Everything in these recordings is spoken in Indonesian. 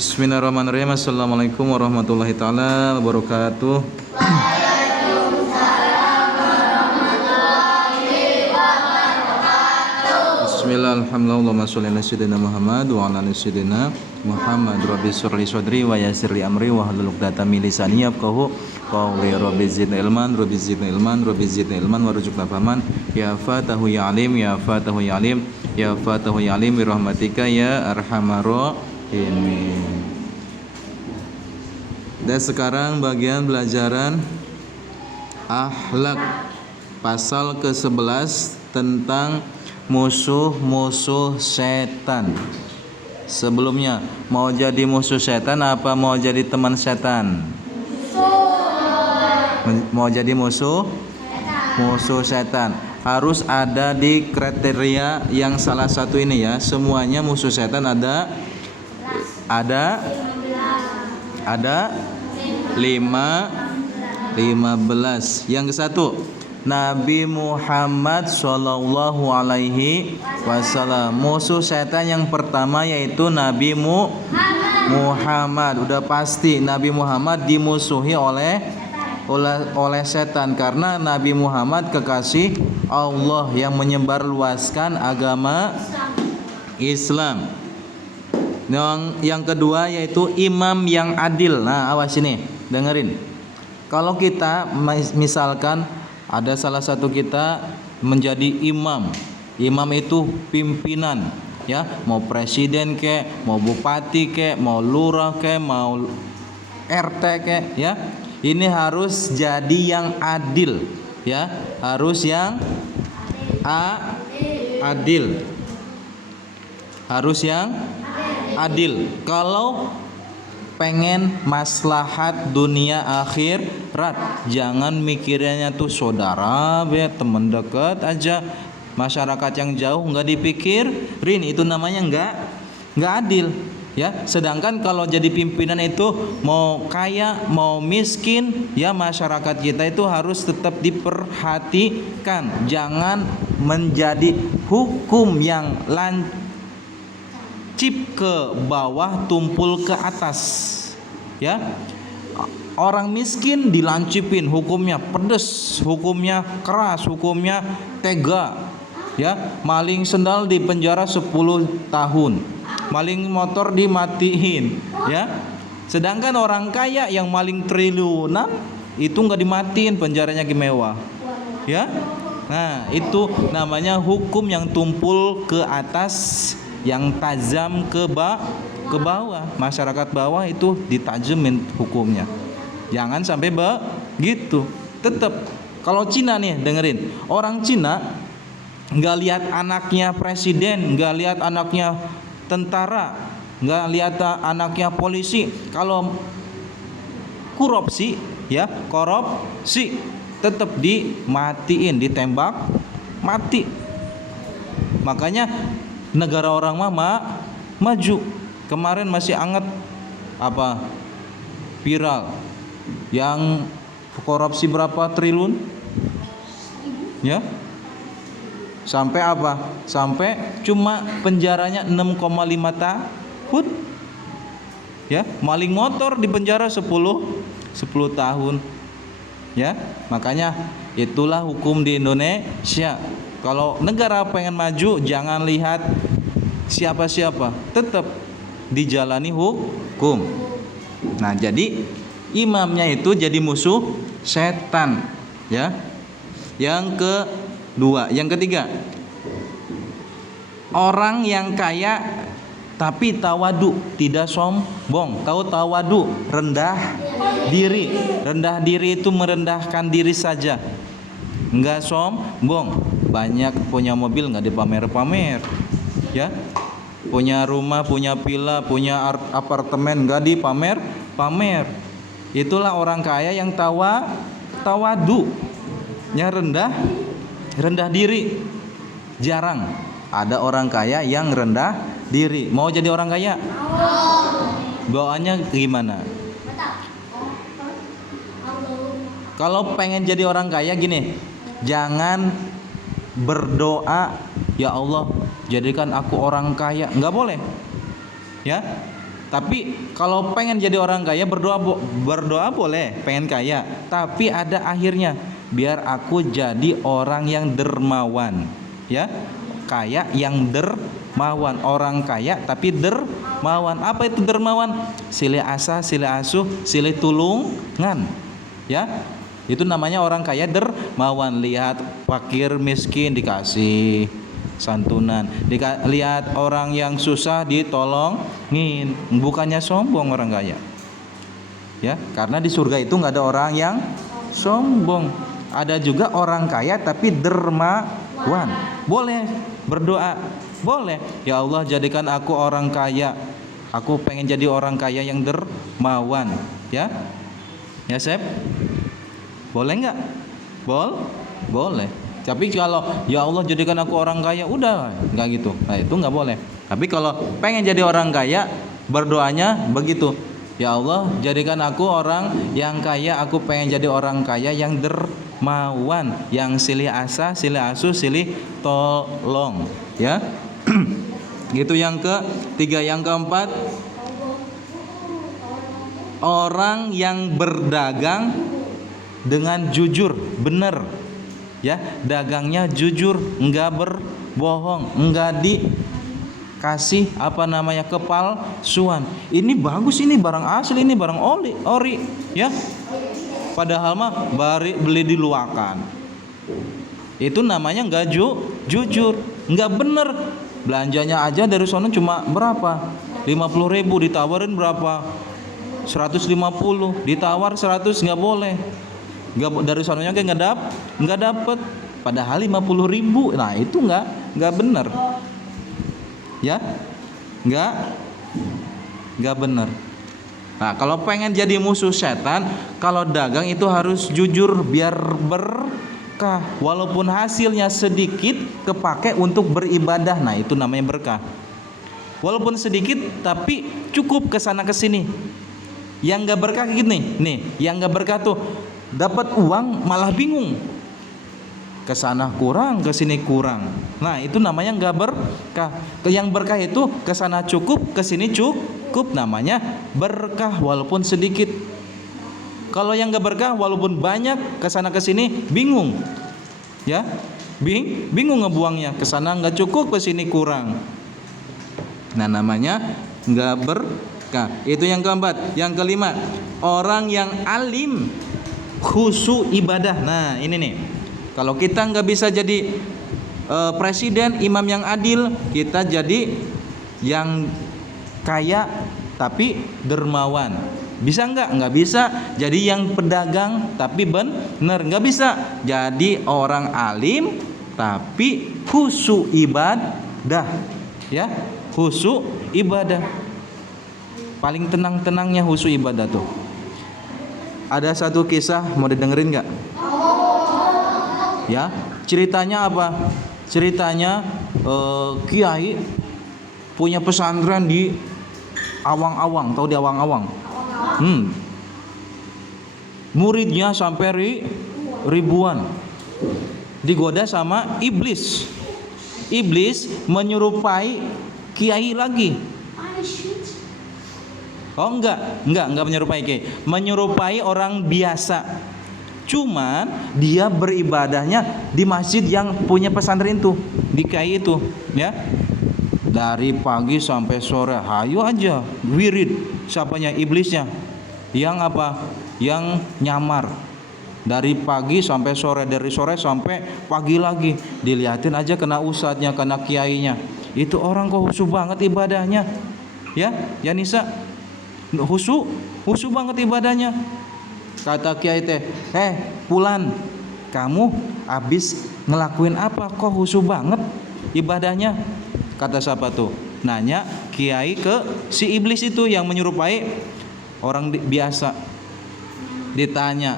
Bismillahirrahmanirrahim. Assalamualaikum warahmatullahi taala wabarakatuh. Bismillah, alhamdulillah, sholli ala sayyidina Muhammad wa ala ali sayyidina Muhammad. Rabbi shrahli sadri wa yassir li amri wa hlul 'uqdatam min lisani yafqahu qawli. Rabbi zidni ilman, Rabbi zidni ilman, Rabbi zidni ilman warzuqna fahman. Ya Fatahu ya Alim, ya Fatahu ya Alim, ya Fatahu ya Alim bi rahmatika ya arhamar rahimin. Dan sekarang bagian pelajaran akhlak pasal ke-11 tentang musuh-musuh setan. Sebelumnya, mau jadi musuh setan apa mau jadi teman setan? Mau jadi musuh setan. Harus ada di kriteria yang salah satu ini ya. Semuanya musuh setan ada 15. Yang ke satu, Nabi Muhammad Shallallahu Alaihi Wasallam. Musuh setan yang pertama yaitu Nabi Muhammad. Udah pasti Nabi Muhammad dimusuhi oleh setan karena Nabi Muhammad kekasih Allah yang menyebarluaskan agama Islam. Yang kedua yaitu imam yang adil. Nah, awas ini, dengerin. Kalau kita misalkan ada salah satu kita menjadi imam. Imam itu pimpinan, ya, mau presiden ke, mau bupati ke, mau lurah ke, mau RT ke, ya. Ini harus jadi yang adil, ya. Harus yang adil. Harus yang adil. Kalau pengen maslahat dunia akhirat, jangan mikirnya tuh saudara, teman dekat aja, masyarakat yang jauh nggak dipikirin, itu namanya nggak adil, ya. Sedangkan kalau jadi pimpinan itu mau kaya mau miskin, ya masyarakat kita itu harus tetap diperhatikan, jangan menjadi hukum yang lancip ke bawah tumpul ke atas, ya. Orang miskin dilancipin, hukumnya pedes, hukumnya keras, hukumnya tega, ya. Maling sendal di penjara 10 tahun, maling motor dimatiin, ya. Sedangkan orang kaya yang maling triliunan itu nggak dimatiin, penjaranya mewah, ya. Nah, itu namanya hukum yang tumpul ke atas, yang tajam ke bawah. Masyarakat bawah itu ditajemin hukumnya. Jangan sampai begitu. Tetap kalau Cina nih, dengerin. Orang Cina nggak lihat anaknya presiden, nggak lihat anaknya tentara, nggak lihat anaknya polisi. Kalau korupsi, ya, tetap dimatiin, ditembak mati. Makanya negara orang maju. Kemarin masih anget viral yang korupsi berapa triliun, ya, sampai sampai cuma penjaranya 6,5 tahun, ya. Maling motor di penjara 10 tahun, ya. Makanya itulah hukum di Indonesia. Kalau negara pengen maju, jangan lihat siapa-siapa, tetap dijalani hukum. Nah, jadi imamnya itu jadi musuh setan, ya. Yang ketiga, orang yang kaya tapi tawadu, tidak sombong. Tahu tawadu? Rendah diri. Rendah diri itu merendahkan diri saja, enggak sombong. Banyak punya mobil nggak dipamer-pamer, ya. Punya rumah, punya villa, punya apartemen nggak dipamer-pamer. Itulah orang kaya yang tawadu, nya rendah diri. Jarang ada orang kaya yang rendah diri. Mau jadi orang kaya? Bawaannya gimana? Kalau pengen jadi orang kaya gini, jangan berdoa, ya Allah jadikan aku orang kaya, nggak boleh, ya. Tapi kalau pengen jadi orang kaya, berdoa boleh, pengen kaya. Tapi ada akhirnya, biar aku jadi orang yang dermawan, ya. Kaya yang dermawan, orang kaya tapi dermawan. Apa itu dermawan? Silih asa, silih asuh, silih tulungan, ya. Itu namanya orang kaya dermawan. Lihat fakir miskin dikasih santunan, lihat orang yang susah ditolongin, bukannya sombong orang kaya, ya. Karena di surga itu nggak ada orang yang sombong. Ada juga orang kaya tapi dermawan. Boleh berdoa, boleh, ya Allah jadikan aku orang kaya, aku pengen jadi orang kaya yang dermawan, ya. Ya Sep, boleh nggak? Boleh. Tapi kalau ya Allah jadikan aku orang kaya, udah nggak gitu. Nah itu nggak boleh. Tapi kalau pengen jadi orang kaya, berdoanya begitu. Ya Allah jadikan aku orang yang kaya, aku pengen jadi orang kaya yang dermawan, yang silih asa, silih asuh, silih tolong, ya. Gitu yang ketiga. Yang keempat, orang yang berdagang dengan jujur, benar, ya, dagangnya jujur, enggak berbohong, enggak dikasih kepalsuan. Ini bagus, ini barang asli, ini barang ori, ya. Padahal mah beli diluakan. Itu namanya enggak jujur, enggak bener. Belanjanya aja dari sana cuma berapa? 50.000, ditawarin berapa? 150, ditawar 100, enggak boleh. Nggak, dari sononya nggak dapet, padahal 50.000. Nah itu nggak benar, ya, nggak benar. Nah kalau pengen jadi musuh setan, kalau dagang itu harus jujur biar berkah, walaupun hasilnya sedikit kepake untuk beribadah. Nah itu namanya berkah. Walaupun sedikit tapi cukup kesana kesini. Yang nggak berkah gini, nih, yang nggak berkah tuh dapat uang malah bingung, kesana kurang, kesini kurang. Nah itu namanya nggak berkah. Yang berkah itu kesana cukup, kesini cukup, namanya berkah walaupun sedikit. Kalau yang nggak berkah walaupun banyak, kesana kesini bingung, ya, bingung ngebuangnya, kesana nggak cukup, kesini kurang. Nah namanya nggak berkah. Itu yang keempat. Yang kelima, orang yang alim, khusyuk ibadah. Nah ini nih, kalau kita nggak bisa jadi presiden, imam yang adil, kita jadi yang kaya tapi dermawan. Bisa nggak? Nggak bisa. Jadi yang pedagang tapi bener, nggak bisa. Jadi orang alim tapi khusyuk ibadah, ya, khusyuk ibadah. Paling tenang-tenangnya khusyuk ibadah tuh. Ada satu kisah, mau didengerin nggak? Ya, ceritanya apa? Ceritanya kiai punya pesantren di Awang-Awang, tahu di Awang-Awang? Muridnya sampai ribuan. Digoda sama iblis. Iblis menyerupai kiai lagi. Oh enggak menyerupai kiai, menyerupai orang biasa. Cuman dia beribadahnya di masjid yang punya pesantren itu, di kiai itu, ya. Dari pagi sampai sore, hayu aja wirid. Siapanya? Iblisnya. Yang apa? Yang nyamar. Dari pagi sampai sore, dari sore sampai pagi lagi. Dilihatin aja kena ustadznya, kena kiainya. Itu orang kok khusyuk banget ibadahnya, ya Nisa. Khusyuk banget ibadahnya. Kata kiai teh, Pulan, kamu habis ngelakuin apa kok khusyuk banget ibadahnya? Kata siapa tuh? Nanya kiai ke si iblis itu yang menyerupai orang biasa. Ditanya,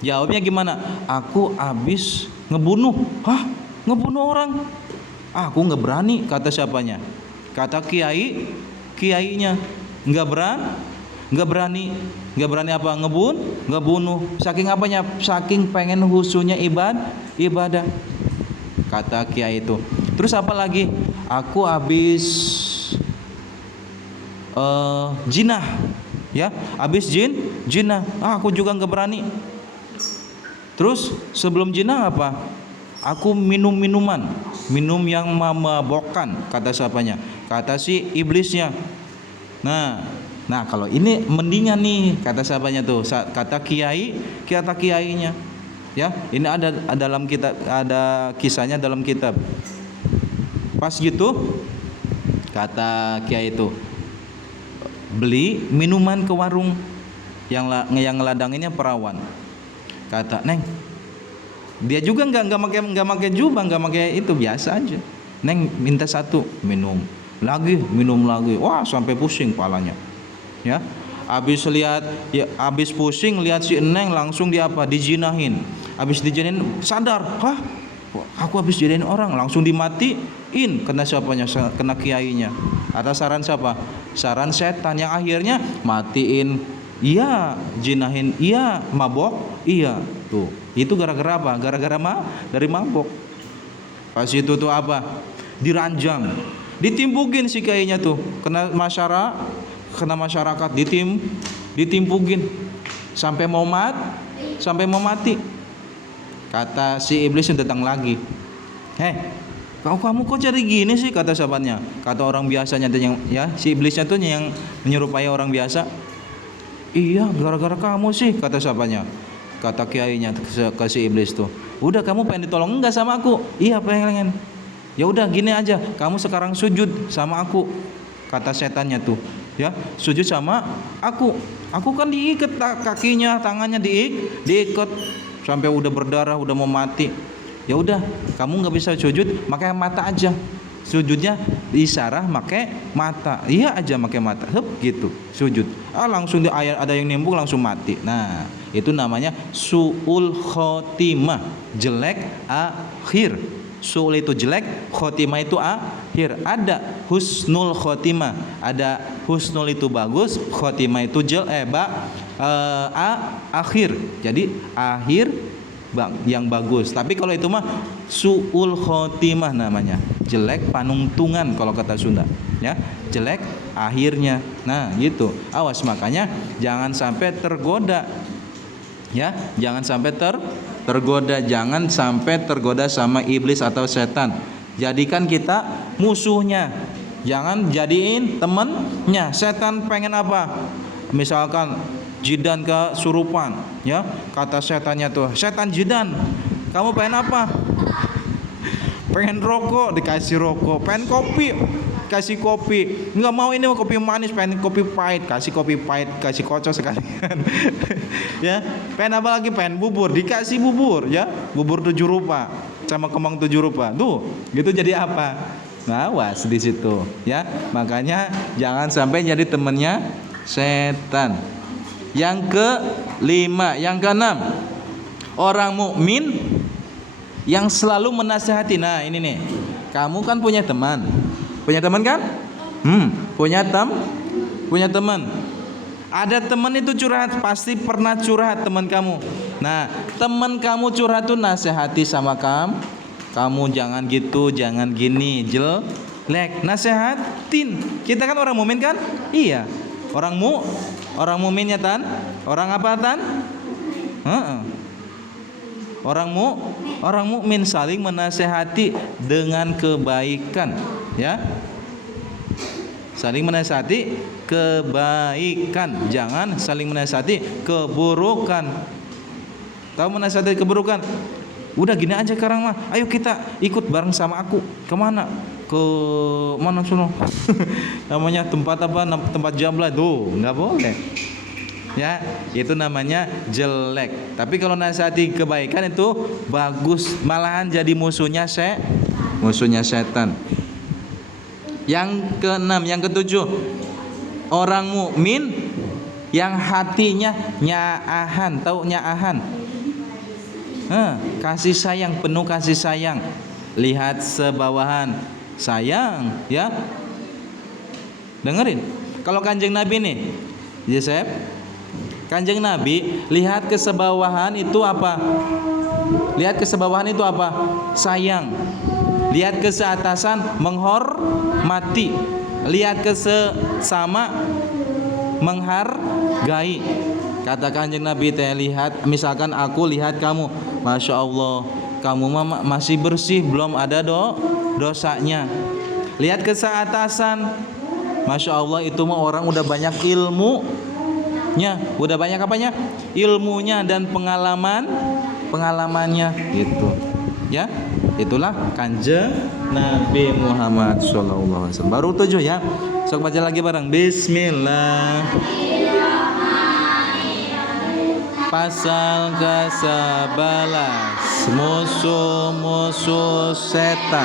jawabnya gimana? Aku habis ngebunuh. Hah? Ngebunuh orang? Aku nggak berani. Kata siapanya? Kata kiainya. Nggak berani apa? Ngebunuh. Saking apanya? Saking pengen khusyuknya ibadah. Kata kiai itu. Terus apa lagi? Aku habis jinah, ya, habis jinah, aku juga nggak berani. Terus sebelum jinah apa? Aku minum minum yang memabokkan, kata siapanya? Kata si iblisnya. Nah kalau ini mendingan nih, kata siapanya tuh? Kata kiainya. Ya, ini ada dalam kitab, ada kisahnya dalam kitab. Pas gitu, kata kiai itu, beli minuman ke warung, yang ngeladanginnya perawan. Kata Neng, dia juga nggak pakai jubah, nggak pakai itu, biasa aja. Neng minta satu, minum lagi, wah sampai pusing palanya, ya. Habis pusing lihat si Neng, langsung dijinahin. Habis dijinahin sadar, aku habis jinahin orang, langsung dimatiin. Kena siapanya? Kena kiainya. Atas saran siapa? Saran setan, yang akhirnya matiin iya, jinahin iya, mabok iya. Tuh, itu gara-gara apa? Gara-gara dari mabok. Pas itu tuh apa? Diranjang, ditimpukin si kiainya tuh, kena masyarakat, ditimpukin sampai mau mati. Kata si iblis datang lagi. Kamu kok jadi gini sih, kata sahabatnya. Kata orang biasanya tuh, yang ya, si iblisnya tuh yang menyerupai orang biasa. Iya, gara-gara kamu sih, kata sahabatnya. Kata kiainya ke si iblis tuh, udah kamu pengen ditolong enggak sama aku? Iya pengen. Ya udah gini aja, kamu sekarang sujud sama aku, kata setannya tuh, ya, sujud sama aku. Aku kan diikat kakinya, tangannya diikat sampai udah berdarah, udah mau mati. Ya udah, kamu nggak bisa sujud, pakai mata aja. Sujudnya isyarat pakai mata. Iya aja pakai mata. Gitu. Sujud. Langsung ada yang nembuk, langsung mati. Nah, itu namanya su'ul khotimah, jelek akhir. Su'ul itu jelek, khotimah itu akhir. Ada husnul khotimah, ada husnul itu bagus, khotimah itu akhir. Jadi akhir yang bagus. Tapi kalau itu mah su'ul khotimah namanya, jelek panungtungan kalau kata Sunda, ya, jelek akhirnya. Nah gitu, awas, makanya jangan sampai tergoda, ya, jangan sampai tergoda, jangan sampai tergoda sama iblis atau setan. Jadikan kita musuhnya, jangan jadiin temennya. Setan pengen apa? Misalkan jidan kesurupan, ya, kata setannya tuh, setan jidan, kamu pengen apa? Pengen rokok, dikasih rokok. Pengen kopi, kasih kopi. Nggak mau, ini mau kopi manis, pengen kopi pahit, kasih kopi pahit, kasih kocok sekalian. Ya, pengen apa lagi? Pengen bubur, dikasih bubur, ya, bubur 7 rupa sama kembang 7 rupa. Tuh, gitu jadi apa? Nah, awas di situ, ya. Makanya jangan sampai jadi temennya setan. Yang kelima, yang keenam, orang mukmin yang selalu menasihati. Nah ini nih, kamu kan punya teman kan? Punya teman. Ada teman itu curhat, pasti pernah curhat teman kamu. Nah, teman kamu curhat tuh nasihati sama kamu jangan gitu, jangan gini, jelek, nasihatin. Kita kan orang mukmin kan? Iya. Orang mukminnya Tan? Orang apa Tan? Orang mukmin saling menasehati dengan kebaikan, ya. Saling menasehati kebaikan, jangan saling menasehati keburukan. Tahu menasehati keburukan? Udah gini aja sekarang mah, ayo kita ikut bareng sama aku. Kemana? Ke mana sono? Namanya tempat apa? Tempat jamblah tuh, nggak boleh. Ya, itu namanya jelek. Tapi kalau nasihati kebaikan itu bagus, malahan jadi musuhnya setan. Yang keenam, yang ketujuh, orang mukmin yang hatinya nyaahan. Tahu nyaahan? Kasih sayang, penuh kasih sayang. Lihat sebawahan, sayang, ya. Dengerin. Kalau Kanjeng Nabi nih, Yosef, Kanjeng Nabi lihat ke sebawahan itu apa? Lihat ke sebawahan itu apa? Sayang. Lihat ke seatasan menghormati. Lihat ke sesama, menghargai. Kata Kanjeng Nabi teh, lihat, misalkan aku lihat kamu, Masya Allah, kamu masih bersih, belum ada dosanya. Lihat ke seatasan, Masya Allah, itu mah orang udah banyak ilmunya, udah banyak apanya? Ilmunya dan pengalamannya gitu. Ya, itulah Kanjeng Nabi Muhammad SAW. Baru 7 ya. Sok baca lagi bareng. Bismillah. Pasal ke-11, musuh-musuh setan.